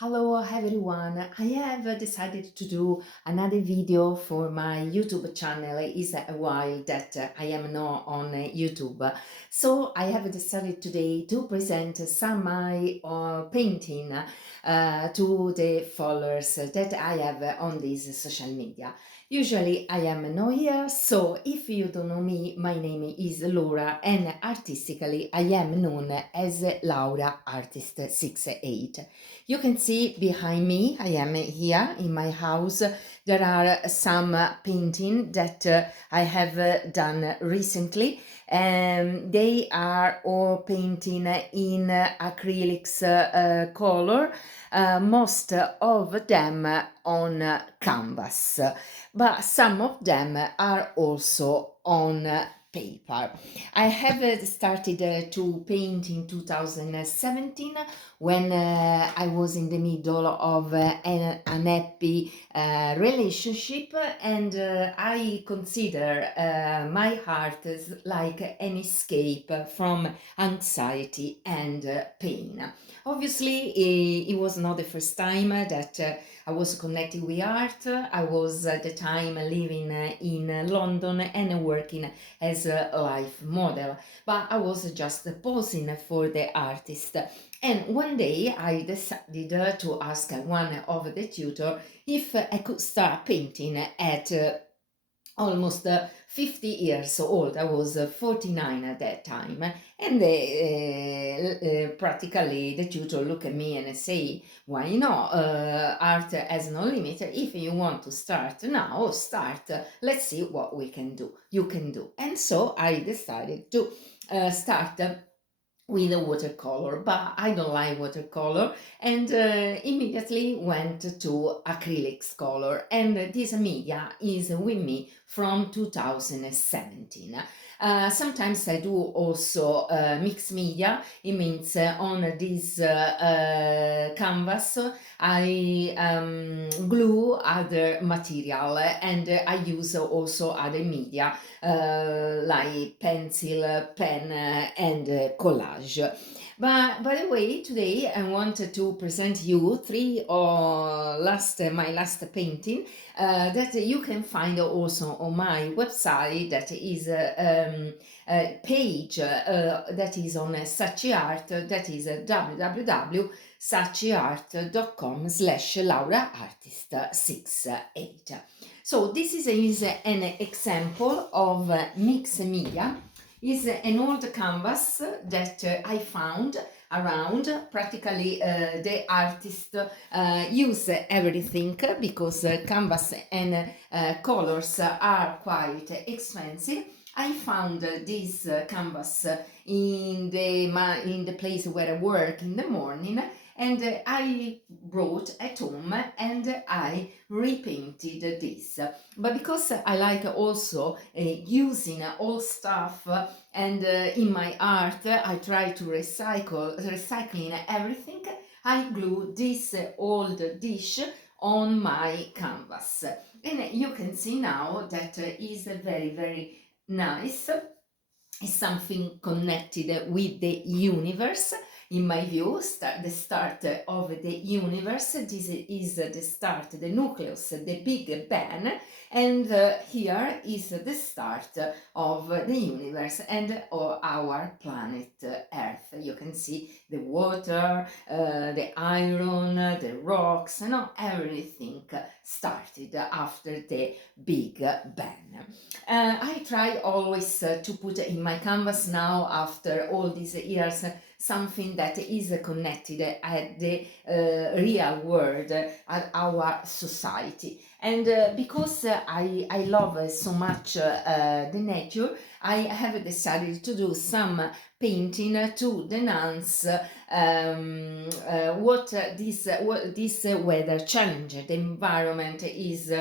Hello everyone, I have decided to do another video for my YouTube channel. It's a while that I am not on YouTube. So I have decided today to present some my painting to the followers that I have on this social media. Usually I am not here, so if you don't know me, my name is Laura and artistically I am known as Laura Artist 68. You can see behind me, I am here in my house. There are some painting that I have done recently. They are all painting in acrylics color, most of them on canvas, but some of them are also on paper. I have started to paint in 2017 when I was in the middle of an unhappy relationship, and I consider my art as like an escape from anxiety and pain. Obviously, it was not the first time that I was connected with art. I was at the time living in London and working as a life model, but I was just posing for the artist. And one day I decided to ask one of the tutor if I could start painting at almost 50 years old. I was 49 at that time, and practically the tutor look at me and say, why not, art has no limit. If you want to start now, start. Let's see what we can do, you can do. And so I decided to start with a watercolor, but I don't like watercolor, and immediately went to acrylics color. And this media is with me from 2017. Sometimes I do also mixed media. It means on this canvas I glue other material, and I use also other media like pencil, pen, and collage. But by the way, today I wanted to present you three my last painting that you can find also on my website. That is a page that is on Saatchi Art. That is www.saatchiart.com/Laura Artist 68. So this is an example of mixed media. Is an old canvas that I found around. Practically the artist use everything because canvas and colors are quite expensive. I found this canvas in the place where I work in the morning, and I brought at home and I repainted this. But because I like also using old stuff, and in my art I try to recycling everything, I glue this old dish on my canvas, and you can see now that is very nice. Is something connected with the universe. In my view, the start of the universe. This is the start, the nucleus, the Big Bang, and here is the start of the universe and our planet Earth. You can see the water, the iron, the rocks, and everything started after the Big Bang. I try always to put in my canvas now, after all these years, something that is connected at the real world, at our society. And because I love so much the nature, I have decided to do some painting to denounce what this weather challenge. The environment is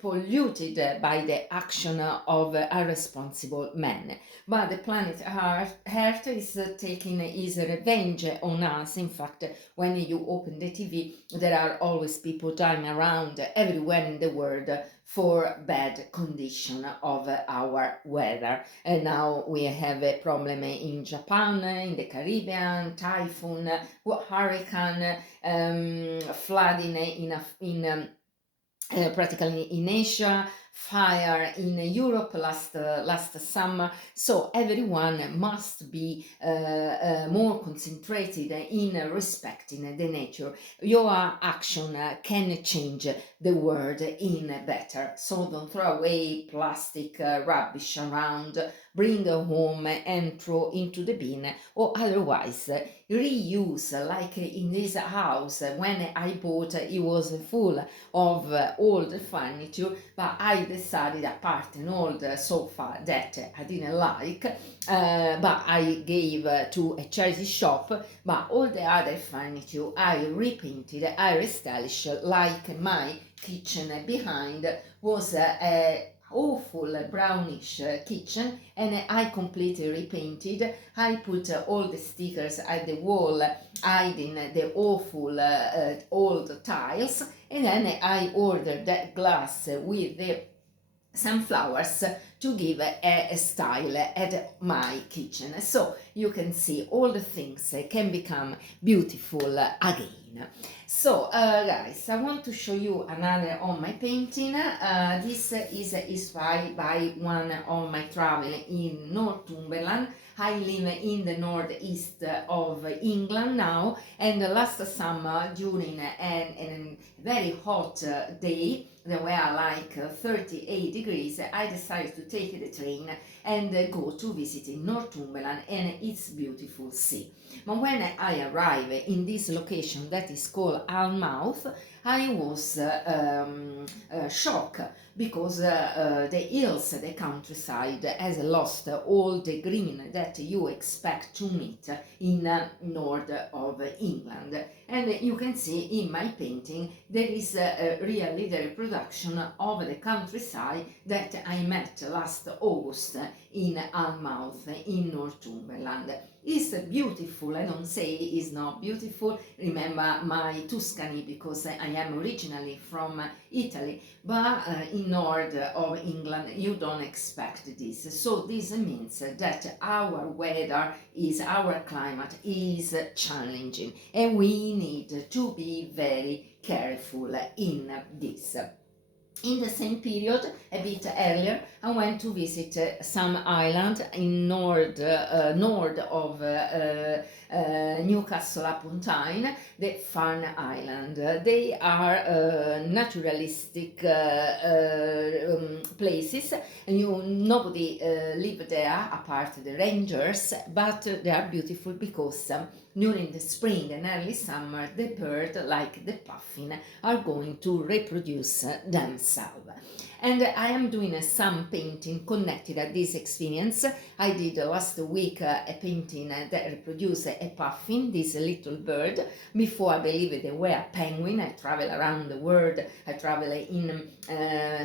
polluted by the action of a responsible man. But the planet Earth is taking his revenge on us. In fact, when you open the TV, there are always people dying around everywhere in the world for bad condition of our weather. And now we have a problem in Japan, in the Caribbean, Australian typhoon, hurricane, flooding practically in Asia, fire in Europe last summer. So everyone must be more concentrated in respecting the nature. Your action can change the world in better. So don't throw away plastic rubbish around, bring home and throw into the bin, or otherwise reuse. Like in this house, when I bought, it was full of old furniture, but I decided, apart an old sofa that I didn't like, but I gave to a charity shop, but all the other furniture I repainted, I restylished, like my kitchen behind was a awful brownish kitchen, and I completely repainted. I put all the stickers at the wall hiding the awful old tiles, and then I ordered that glass with the sunflowers to give a style at my kitchen. So you can see all the things can become beautiful again. So guys, I want to show you another of my painting. This is inspired by one of my travel in Northumberland. I live in the northeast of England now, and last summer during a very hot day, there were like 38 degrees, I decided to take the train and go to visit in Northumberland and its beautiful sea. But when I arrived in this location that is called Alnmouth, I was shocked because the hills, the countryside has lost all the green that you expect to meet in north of England. And you can see in my painting there is really the reproduction of the countryside that I met last August in Alnmouth in Northumberland. It's beautiful. I don't say it's not beautiful. Remember my Tuscany, because I am originally from Italy, but in north of England you don't expect this. So this means that our weather is, our climate is challenging, and we need to be very careful in this. In the same period, a bit earlier, I went to visit some island in north of Newcastle upon Tyne, the Farne Island. They are naturalistic places, and nobody live there apart the rangers, but they are beautiful because during the spring and early summer, the bird, like the puffin, are going to reproduce themselves. And I am doing some painting connected to this experience. I did last week a painting that reproduced a puffin, this little bird. Before, I believe they were a penguin. I travel around the world. I travel in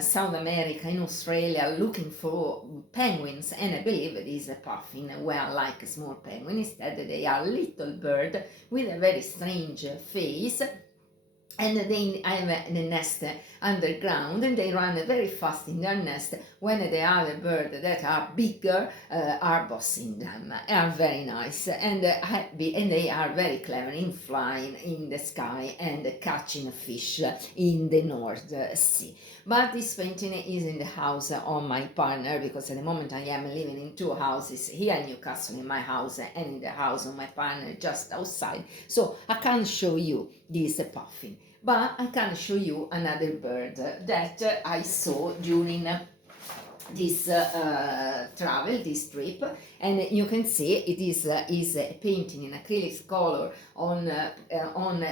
South America, in Australia, looking for penguins, and I believe it is a puffin, were like a small penguin. Instead, they are little bird with a very strange face. And they have a nest underground, and they run very fast in their nest when the other birds that are bigger are bossing them. They are very nice and happy, and they are very clever in flying in the sky and catching fish in the North Sea. But this painting is in the house of my partner, because at the moment I am living in two houses, here in Newcastle in my house and in the house of my partner just outside. So I can't show you this puffin, but I can show you another bird that I saw during this travel, this trip, and you can see it is a painting in acrylic color on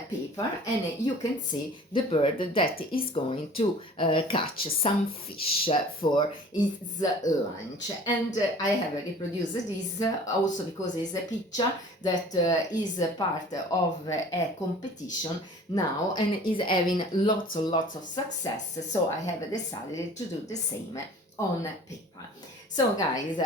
paper, and you can see the bird that is going to catch some fish for its lunch. And I have reproduced this also because it's a picture that is part of a competition now and is having lots of success, so I have decided to do the same on paper. So guys,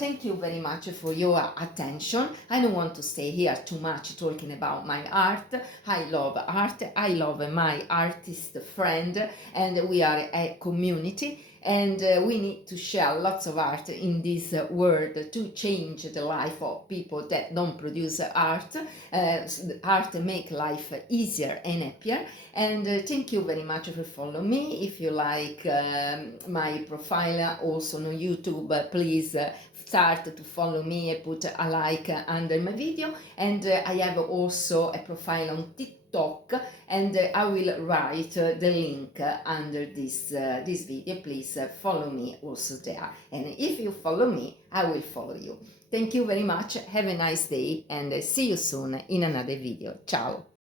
thank you very much for your attention. I don't want to stay here too much talking about my art. I love art. I love my artist friend, and we are a community. and we need to share lots of art in this world to change the life of people that don't produce art. Art make life easier and happier. And thank you very much for following me. If you like my profile also on YouTube, please start to follow me and put a like under my video. And I have also a profile on TikTok, and I will write the link under this video. Please follow me also there, and if you follow me, I will follow you. Thank you very much. Have a nice day, and see you soon in another video. Ciao.